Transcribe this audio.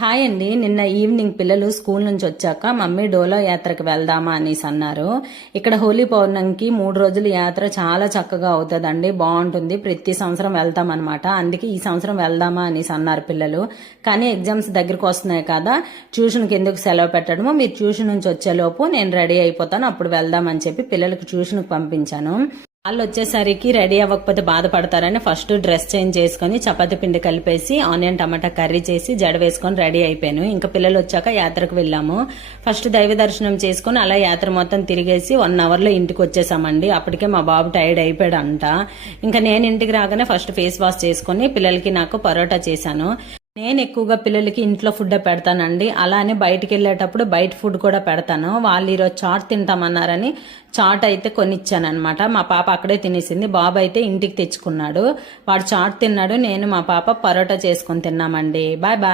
Hi అండి. నిన్న evening పిల్లలు స్కూల్ నుంచి వచ్చాక మమ్మీ డోలో యాత్రకు వెళ్దామా అనేసి అన్నారు. ఇక్కడ హోలీ పౌర్ణమికి 3 రోజుల యాత్ర చాలా చక్కగా అవుతుందండి, బాగుంటుంది. ప్రతి సంవత్సరం వెళ్తాం అనమాట. అందుకే ఈ సంవత్సరం వెళ్దామా అనేసి అన్నారు పిల్లలు. కానీ ఎగ్జామ్స్ దగ్గరకు వస్తున్నాయి కదా, ట్యూషన్కి ఎందుకు సెలవు పెట్టడమో, మీరు ట్యూషన్ నుంచి వచ్చేలోపు నేను రెడీ అయిపోతాను, అప్పుడు వెళ్దామని చెప్పి పిల్లలకు ట్యూషన్కి పంపించాను. వాళ్ళు వచ్చేసరికి రెడీ అవ్వకపోతే బాధపడతారని ఫస్ట్ డ్రెస్ చేంజ్ చేసుకుని చపాతి పిండి కలిపేసి ఆనియన్ టమాటా కర్రీ చేసి జడ వేసుకొని రెడీ అయిపోయాను. ఇంకా పిల్లలు వచ్చాక యాత్రకు వెళ్ళాము. ఫస్ట్ దైవ దర్శనం చేసుకుని అలా యాత్ర మొత్తం తిరిగేసి 1 అవర్లో ఇంటికి వచ్చేసామండి. అప్పటికే మా బాబు టైర్డ్ అయిపోయాడు అంట. ఇంకా నేను ఇంటికి రాగానే ఫస్ట్ ఫేస్ వాష్ చేసుకుని పిల్లలకి నాకు పరోటా చేశాను. నేను ఎక్కువగా పిల్లలకి ఇంట్లో ఫుడ్ పెడతానండి. అలానే బయటికి వెళ్ళేటప్పుడు బయట ఫుడ్ కూడా పెడతాను. వాళ్ళు ఈరోజు చాట్ తింటామన్నారని చాట్ అయితే కొనిచ్చానమాట. మా పాప అక్కడే తినేసింది, బాబు అయితే ఇంటికి తెచ్చుకున్నాడు. వాడు చాట్ తిన్నాడు, నేను మా పాప పరోటా చేసుకొని తిన్నామండి. Bye bye.